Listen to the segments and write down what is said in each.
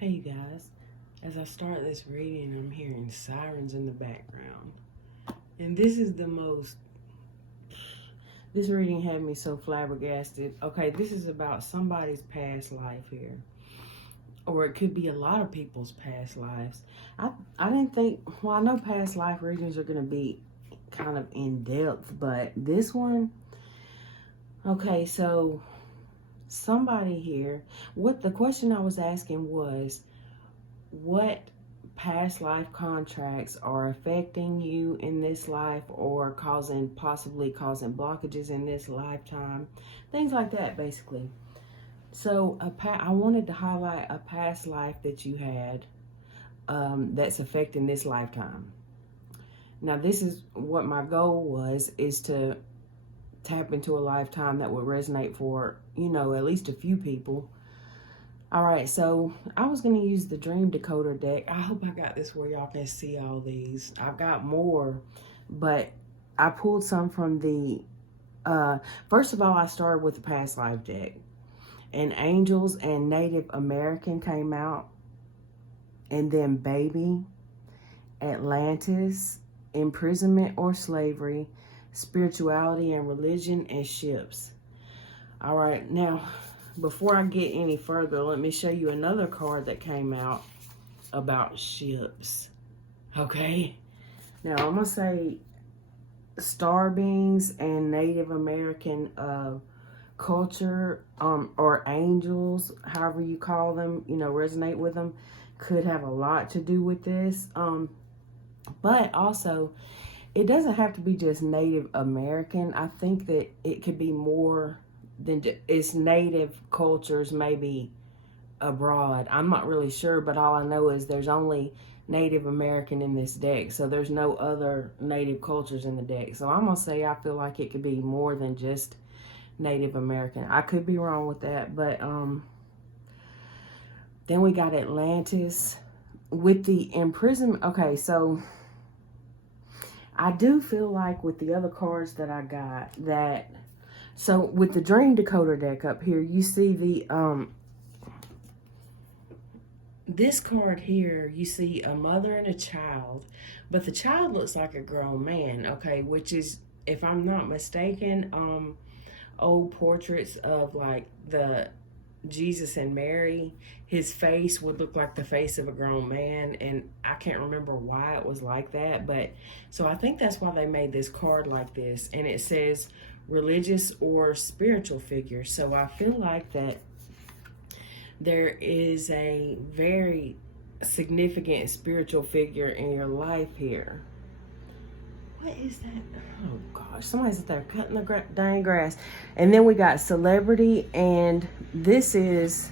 Hey you guys, as I start this reading, I'm hearing sirens in the background. And this reading had me so flabbergasted. Okay, this is about somebody's past life here. Or it could be a lot of people's past lives. I didn't think, well, I know past life readings are going to be kind of in depth, but this one, okay, so somebody here, what the question I was asking was, what past life contracts are affecting you in this life or possibly causing blockages in this lifetime, things like that basically. So I wanted to highlight a past life that you had that's affecting this lifetime. Now this is what my goal was, is to tap into a lifetime that would resonate for, at least a few people. All right, so I was going to use the Dream Decoder deck. I hope I got this where y'all can see all these. I've got more, but I pulled some from the, first of all, I started with the Past Life deck. And Angels and Native American came out. And then Baby, Atlantis, Imprisonment or Slavery, Spirituality and Religion, and Ships. All right, now, before I get any further, let me show you another card that came out about ships. Okay? Now, I'm going to say star beings and Native American culture, or angels, however you call them, resonate with them, could have a lot to do with this. But also, it doesn't have to be just Native American. I think that it could be more than it's native cultures, maybe abroad. I'm not really sure, but all I know is there's only Native American in this deck, so there's no other native cultures in the deck. So I'm gonna say I feel like it could be more than just Native American. I could be wrong with that, but then we got Atlantis with the imprisonment. Okay, so I do feel like with the other cards that I got that, so with the Dream Decoder deck up here, you see the, this card here, you see a mother and a child, but the child looks like a grown man, okay, which is, if I'm not mistaken, old portraits of like the Jesus and Mary, his face would look like the face of a grown man, and I can't remember why it was like that, but so I think that's why they made this card like this, and it says religious or spiritual figure. So I feel like that there is a very significant spiritual figure in your life here. What is that? Oh gosh, somebody's out there cutting the dang grass. And then we got celebrity, and this is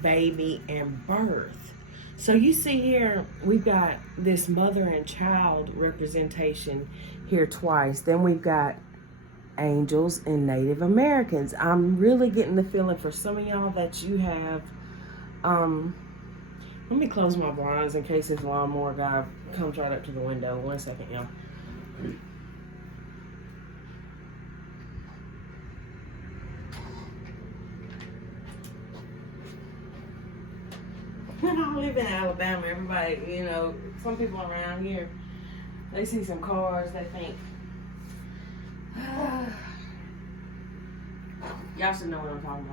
baby and birth. So you see here, we've got this mother and child representation here twice. Then we've got angels and Native Americans. I'm really getting the feeling for some of y'all that you have, let me close my blinds in case this lawnmower guy comes right up to the window. 1 second, y'all. When I live in Alabama, everybody, some people around here, they see some cars, they think, y'all should know what I'm talking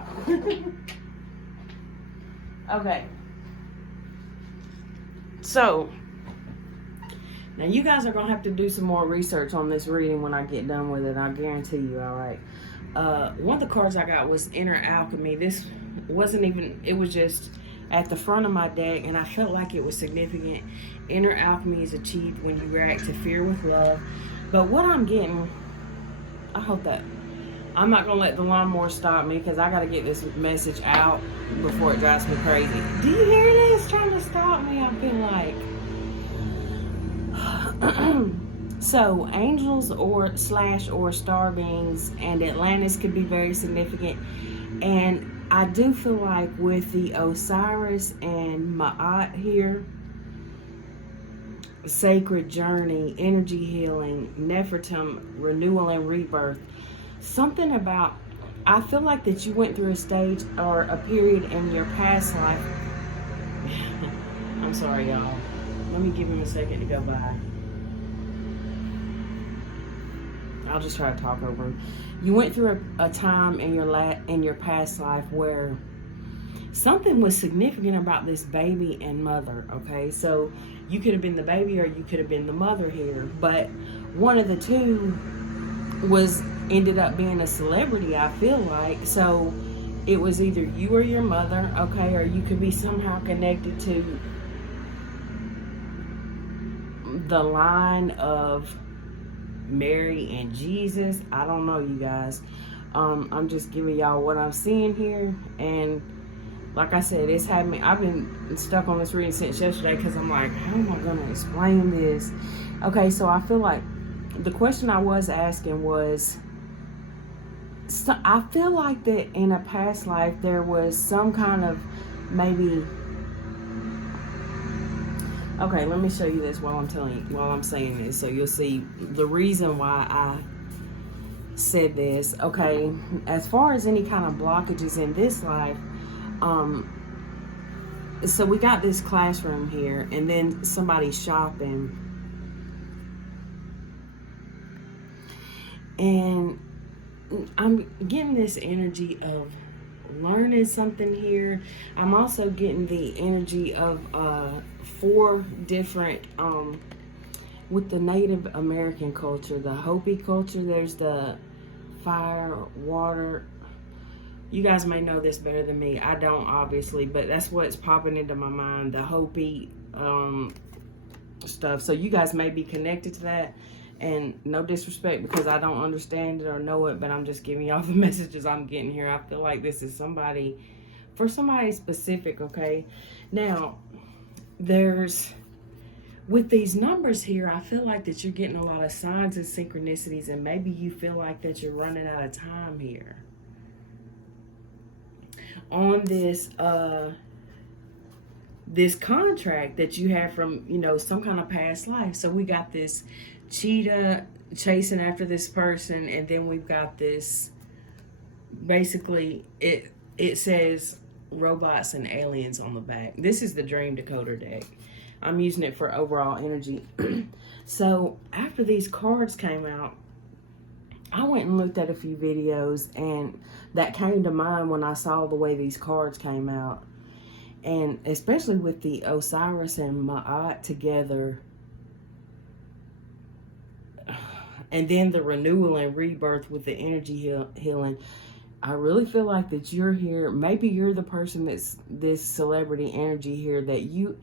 about. Okay. So, now you guys are going to have to do some more research on this reading when I get done with it. I guarantee you, all right. One of the cards I got was Inner Alchemy. This wasn't even, it was just at the front of my deck, and I felt like it was significant. Inner Alchemy is achieved when you react to fear with love. But what I'm getting, I hope that, I'm not going to let the lawnmower stop me because I got to get this message out before it drives me crazy. Do you hear this trying to stop me? I feel like. So, angels or star beings and Atlantis could be very significant. And I do feel like with the Osiris and Ma'at here, sacred journey, energy healing, Nefertum, renewal and rebirth, something about, I feel like that you went through a stage or a period in your past life I'm sorry, y'all. Let me give him a second to go by. I'll just try to talk over him. You went through a time in your past life where something was significant about this baby and mother, okay? So you could have been the baby or you could have been the mother here, but one of the two ended up being a celebrity, I feel like. So it was either you or your mother, okay, or you could be somehow connected to the line of Mary and Jesus. I don't know, you guys. I'm just giving y'all what I'm seeing here, and like I said, it's had me. I've been stuck on this reading since yesterday because I'm like, how am I going to explain this? Okay, so I feel like the question I was asking was, so I feel like that in a past life there was some kind of maybe. Okay, let me show you this while I'm saying this, so you'll see the reason why I said this. Okay, as far as any kind of blockages in this life, so we got this classroom here, and then somebody's shopping, and I'm getting this energy of learning something here. I'm also getting the energy of 4 different with the Native American culture, the Hopi culture. There's the fire, water. You guys may know this better than me. I don't, obviously, but that's what's popping into my mind, the Hopi stuff. So you guys may be connected to that. And no disrespect because I don't understand it or know it, but I'm just giving y'all the messages I'm getting here. I feel like this is somebody specific, okay? Now, with these numbers here, I feel like that you're getting a lot of signs and synchronicities, and maybe you feel like that you're running out of time here. On this this contract that you have from, some kind of past life. So we got this cheetah chasing after this person, and then we've got this, basically it says robots and aliens on the back. This is the dream decoder deck. I'm using it for overall energy. So after these cards came out, I went and looked at a few videos, and that came to mind when I saw the way these cards came out, and especially with the Osiris and Ma'at together, and then the renewal and rebirth with the energy healing. I really feel like that you're here. Maybe you're the person that's this celebrity energy here, that you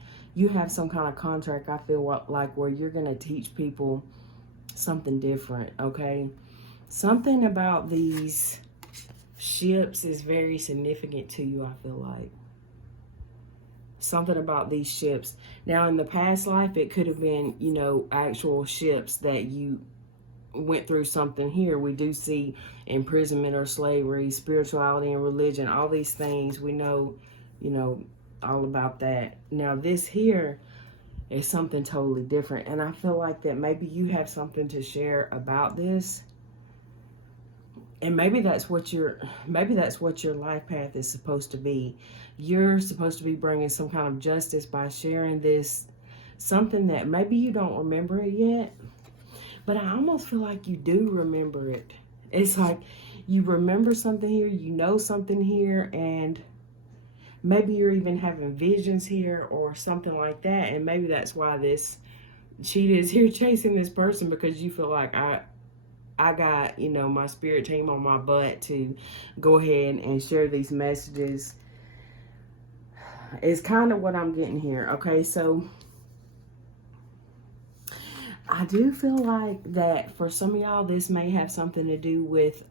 have some kind of contract, I feel like, where you're going to teach people something different, okay? Something about these ships is very significant to you, I feel like. Something about these ships. Now, in the past life, it could have been, actual ships that you went through something here. We do see imprisonment or slavery, spirituality and religion, all these things. We know, all about that. Now, this here is something totally different. And I feel like that maybe you have something to share about this. And maybe that's what your life path is supposed to be. You're supposed to be bringing some kind of justice by sharing this, something that maybe you don't remember it yet, but I almost feel like you do remember it. It's like you remember something here, something here, and maybe you're even having visions here or something like that. And maybe that's why this cheetah is here chasing this person, because you feel like I got, my spirit team on my butt to go ahead and share these messages. It's kind of what I'm getting here. Okay, so I do feel like that for some of y'all, this may have something to do with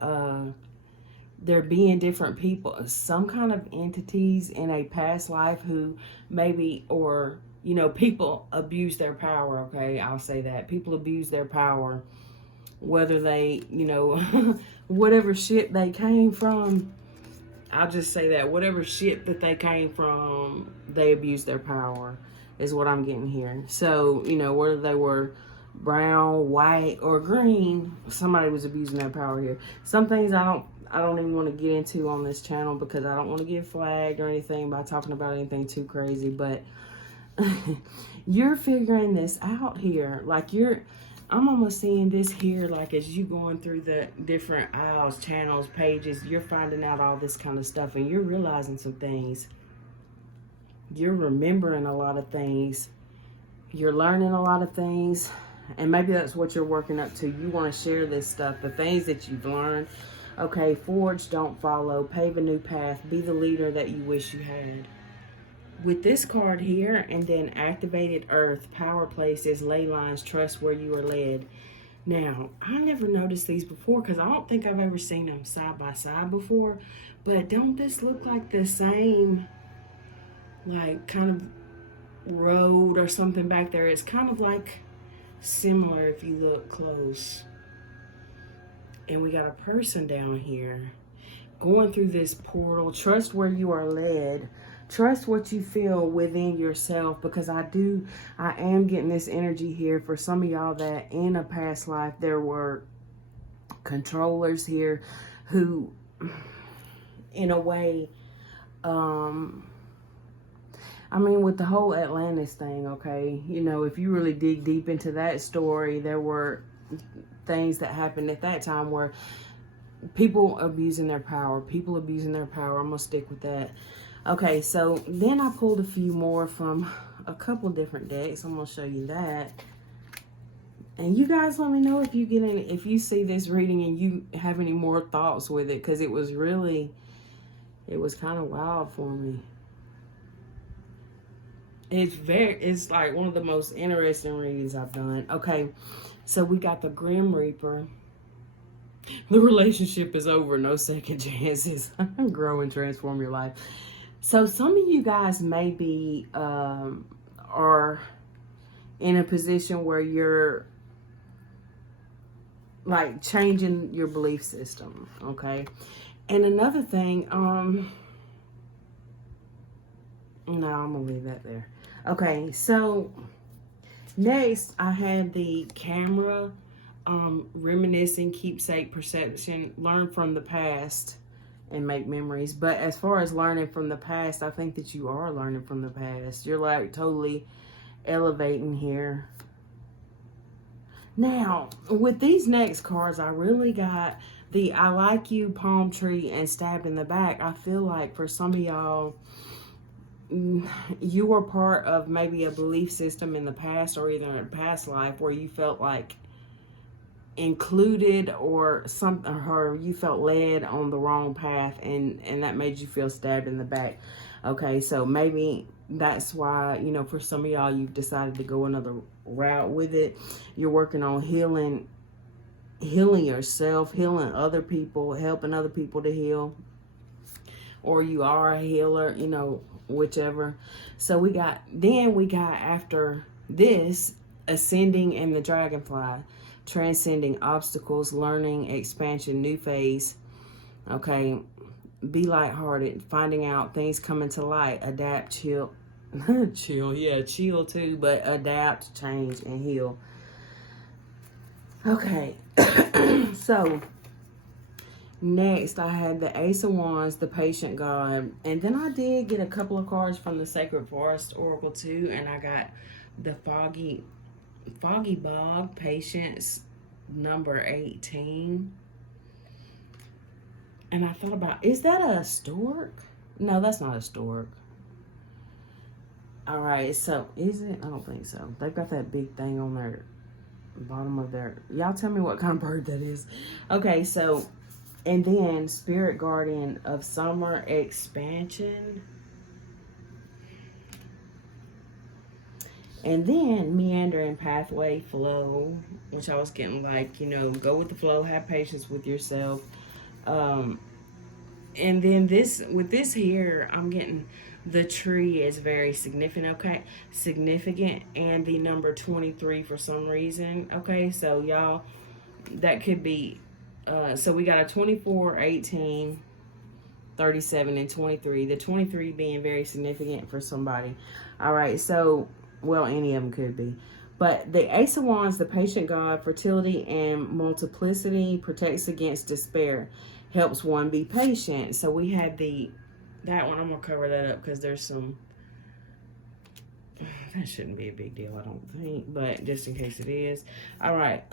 there being different people, some kind of entities in a past life who maybe, or, people abuse their power. Okay, I'll say that. People abuse their power. Whether they, whatever shit they came from, I'll just say that. Whatever shit that they came from, they abused their power, is what I'm getting here. So, whether they were brown, white, or green, somebody was abusing their power here. Some things I I don't even want to get into on this channel because I don't want to get flagged or anything by talking about anything too crazy. But you're figuring this out here. Like I'm almost seeing this here, like as you going through the different aisles, channels, pages, you're finding out all this kind of stuff and you're realizing some things. You're remembering a lot of things. You're learning a lot of things. And maybe that's what you're working up to. You want to share this stuff, the things that you've learned. Okay, forge, don't follow, pave a new path, be the leader that you wish you had. With this card here, and then activated earth, power places, ley lines, trust where you are led. Now, I never noticed these before because I don't think I've ever seen them side by side before. But don't this look like the same, like kind of road or something back there? It's kind of like similar if you look close. And we got a person down here going through this portal. Trust where you are led. Trust what you feel within yourself, because I am getting this energy here for some of y'all that in a past life there were controllers here who, in a way, I mean, with the whole Atlantis thing, okay, you know, if you really dig deep into that story, there were things that happened at that time where people abusing their power. I'm going to stick with that. Okay, so then I pulled a few more from a couple different decks. I'm going to show you that. And you guys let me know if you get any, if you see this reading and you have any more thoughts with it, because it was kind of wild for me. It's like one of the most interesting readings I've done. Okay, so we got the Grim Reaper. The relationship is over, no second chances. Grow and transform your life. So some of you guys may be are in a position where you're like changing your belief system, okay? And another thing, no, I'm gonna leave that there. Okay, so next I have the camera, reminiscing, keepsake, perception, learn from the past and make memories. But as far as learning from the past, I think that you are learning from the past. You're like totally elevating here. Now, with these next cards, I really got the I like you, palm tree, and stabbed in the back. I feel like for some of y'all, you were part of maybe a belief system in the past or either in a past life where you felt like included or something, or you felt led on the wrong path, and that made you feel stabbed in the back. Okay, so maybe that's why, you know, for some of y'all, you've decided to go another route with it. You're working on healing yourself, healing other people, helping other people to heal, or you are a healer, you know, whichever. So we got after this, ascending and the dragonfly, transcending obstacles, learning, expansion, new phase. Okay, be lighthearted, finding out things coming to light, adapt, chill, chill too, but adapt, change, and heal. Okay, so next I had the Ace of Wands, the Patient God, and then I did get a couple of cards from the Sacred Forest Oracle too, and I got the Foggy Bog, Patience, number 18. And I thought about, is that a stork? No, that's not a stork. All right, so is it? I don't think so. They've got that big thing on their bottom of their, y'all tell me what kind of bird that is. Okay, so, and then Spirit Guardian of Summer, Expansion. And then Meandering Pathway, Flow, which I was getting like, you know, go with the flow, have patience with yourself. And then with this here, I'm getting the tree is very significant, okay? Significant, and the number 23 for some reason, okay? So y'all, that could be, so we got a 24, 18, 37, and 23. The 23 being very significant for somebody. All right, so, well, any of them could be. But the Ace of Wands, the Patient God, fertility and multiplicity, protects against despair. helps one be patient. So we had that one. I'm going to cover that up because there's some, that shouldn't be a big deal, I don't think, but just in case it is. All right.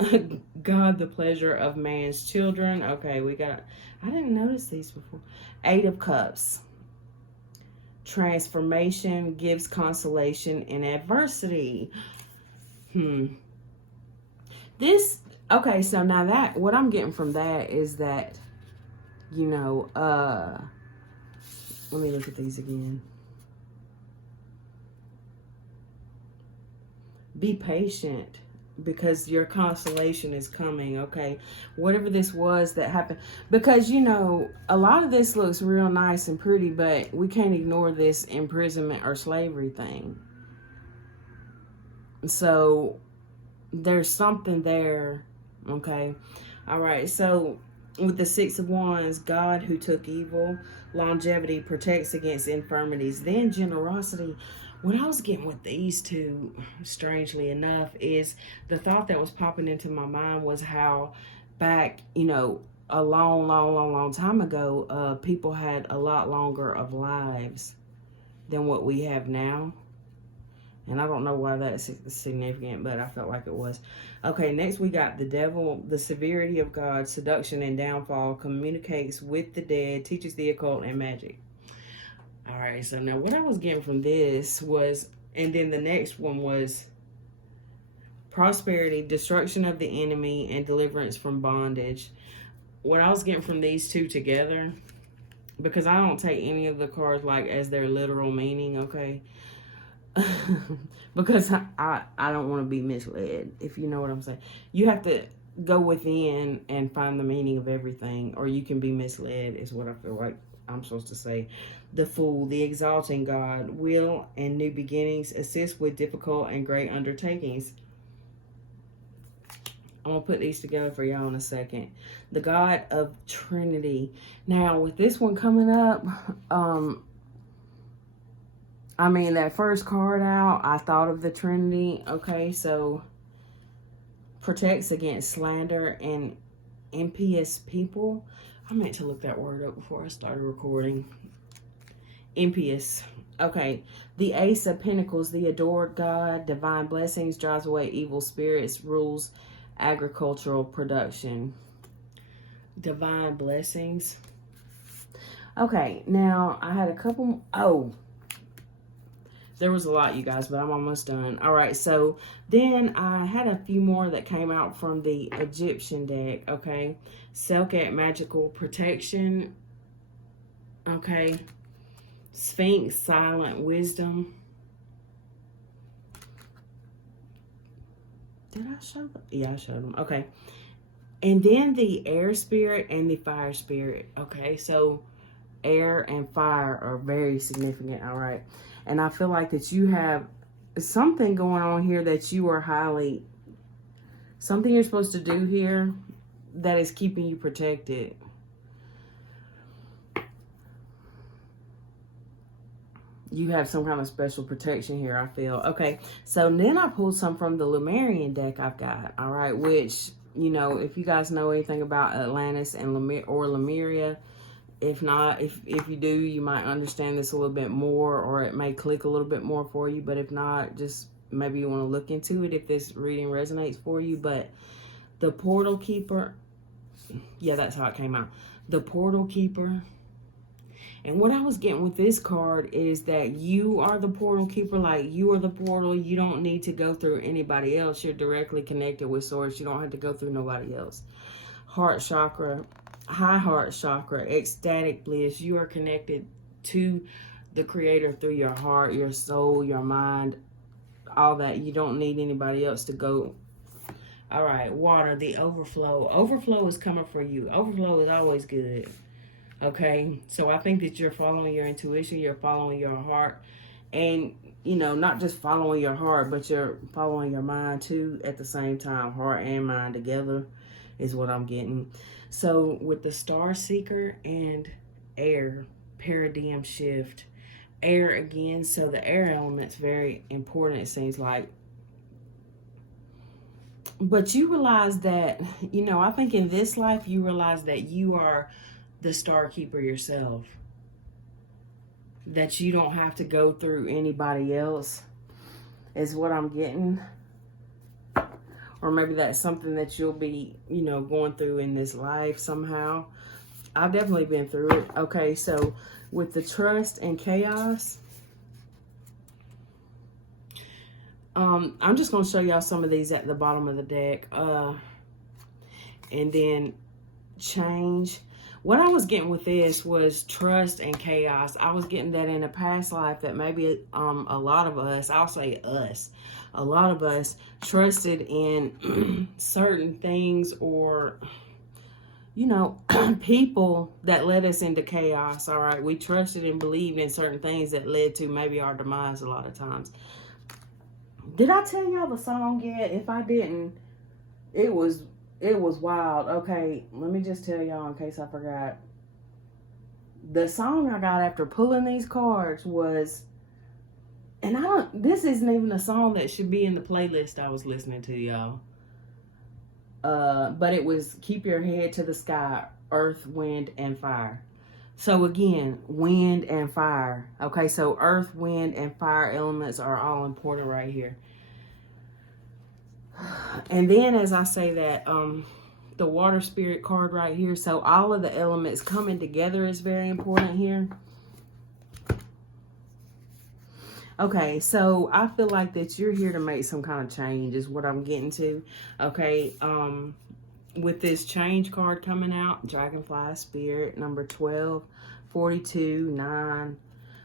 God, the pleasure of man's children. Okay, we got, I didn't notice these before. 8 of Cups. Transformation gives consolation in adversity. This, okay, so now that, what I'm getting from that is that, you know, let me look at these again. Be patient because your consolation is coming, okay? Whatever this was that happened. Because, you know, a lot of this looks real nice and pretty, but we can't ignore this imprisonment or slavery thing. So there's something there, okay? All right, so with the 6 of Wands, God who took evil, longevity, protects against infirmities, then generosity. What I was getting with these two, strangely enough, is the thought that was popping into my mind was how back, you know, a long time ago, people had a lot longer of lives than what we have now. And I don't know why that's significant, but I felt like it was. Okay, next we got the devil, the severity of God, seduction and downfall, communicates with the dead, teaches the occult and magic. All right, so now what I was getting from this was, and then the next one was prosperity, destruction of the enemy, and deliverance from bondage. What I was getting from these two together, because I don't take any of the cards like as their literal meaning, okay? Because I don't want to be misled, if you know what I'm saying. You have to go within and find the meaning of everything, or you can be misled, is what I feel like I'm supposed to say. The Fool, the exalting God, will and new beginnings, assist with difficult and great undertakings. I'm going to put these together for y'all in a second. The God of Trinity. Now, with this one coming up, I mean, that first card out, I thought of the Trinity. Okay, so protects against slander and impious people. I meant to look that word up before I started recording. Impious. Okay, the Ace of Pentacles, the adored God, divine blessings, drives away evil spirits, rules agricultural production. Divine blessings. Okay, now I had a couple. Oh, there was a lot, you guys, but I'm almost done. All right, so then I had a few more that came out from the Egyptian deck, okay? Selkat, magical protection, okay? Sphinx, silent wisdom. Did I show them? Yeah, I showed them. Okay. And then the air spirit and the fire spirit, okay? So air and fire are very significant, all right? And I feel like that you have something going on here that you are highly, something you're supposed to do here that is keeping you protected. You have some kind of special protection here, I feel. Okay, so then I pulled some from the Lemurian deck I've got, all right? Which, you know, if you guys know anything about Atlantis and Lemuria, if not, if you do, you might understand this a little bit more, or it may click a little bit more for you. But if not, just maybe you want to look into it if this reading resonates for you. But the Portal Keeper, yeah, that's how it came out. The Portal Keeper. And what I was getting with this card is that you are the portal keeper. Like, you are the portal. You don't need to go through anybody else. You're directly connected with Source. You don't have to go through nobody else. Heart chakra, high heart chakra, ecstatic bliss. You are connected to the Creator through your heart, your soul, your mind, all that. You don't need anybody else to go. All right, water, the overflow. Overflow is coming for you. Overflow is always good. Okay, so I think that you're following your intuition, you're following your heart, and, you know, not just following your heart, but you're following your mind too at the same time. Heart and mind together is what I'm getting. So with the Star Seeker and air, paradigm shift, air again, so the air element's very important, it seems like. But you realize that, you know, I think in this life you realize that you are the star keeper yourself. That you don't have to go through anybody else is what I'm getting. Or maybe that's something that you'll be, you know, going through in this life somehow. I've definitely been through it. Okay, so with the trust and chaos, I'm just going to show y'all some of these at the bottom of the deck. And then change. What I was getting with this was trust and chaos. I was getting that in a past life that maybe a lot of us, I'll say us, a lot of us trusted in certain things or, you know, people that led us into chaos. All right, we trusted and believed in certain things that led to maybe our demise a lot of times. Did I tell y'all the song yet? If I didn't, it was wild. Okay, let me just tell y'all in case I forgot. The song I got after pulling these cards was, and this isn't even a song that should be in the playlist I was listening to, y'all. But it was Keep Your Head to the Sky, Earth, Wind, and Fire. So again, wind and fire. Okay, so earth, wind, and fire elements are all important right here. And then as I say that, the water spirit card right here. So all of the elements coming together is very important here. Okay, so I feel like that you're here to make some kind of change is what I'm getting to. Okay, with this change card coming out, Dragonfly Spirit, number 12, 42, 9.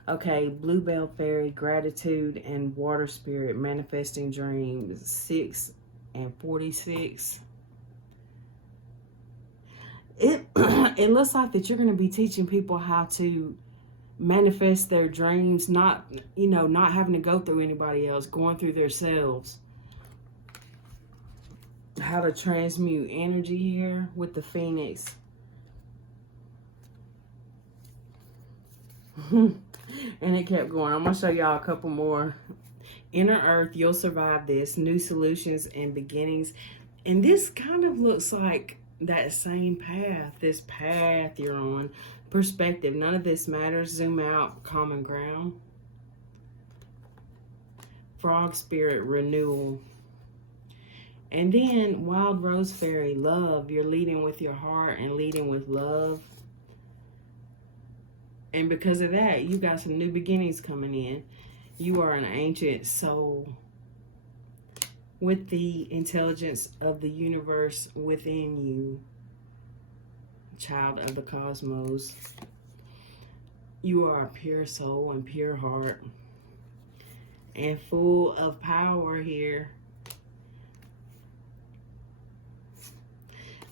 Okay, Bluebell Fairy, Gratitude, and Water Spirit, Manifesting Dreams, 6 and 46. It looks like that you're going to be teaching people how to manifest their dreams, not, you know, not having to go through anybody else, going through themselves. How to transmute energy here with the Phoenix. And it kept going. I'm going to show y'all a couple more. Inner Earth, you'll survive this. New solutions and beginnings. And this kind of looks like that same path. This path you're on. Perspective. None of this matters. Zoom out. Common ground. Frog Spirit, renewal. And then Wild Rose Fairy, love. You're leading with your heart and leading with love. And because of that, you got some new beginnings coming in. You are an ancient soul with the intelligence of the universe within you. Child of the cosmos. You are a pure soul and pure heart. And full of power here.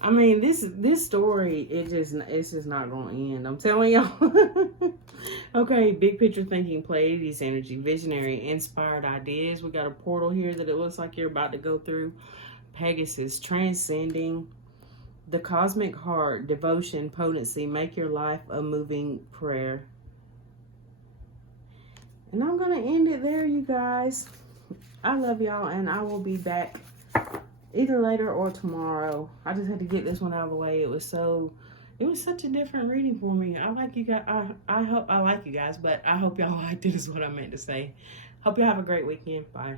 I mean, this story, it's just not going to end. I'm telling y'all. Okay, big picture thinking, Pleiades energy, visionary, inspired ideas. We got a portal here that it looks like you're about to go through. Pegasus, transcending. The cosmic heart, devotion, potency. Make your life a moving prayer. And I'm going to end it there, you guys. I love y'all, and I will be back either later or tomorrow. I just had to get this one out of the way. It was such a different reading for me. I like you guys. I hope I like you guys, but I hope y'all liked it is what I meant to say. Hope y'all have a great weekend. Bye.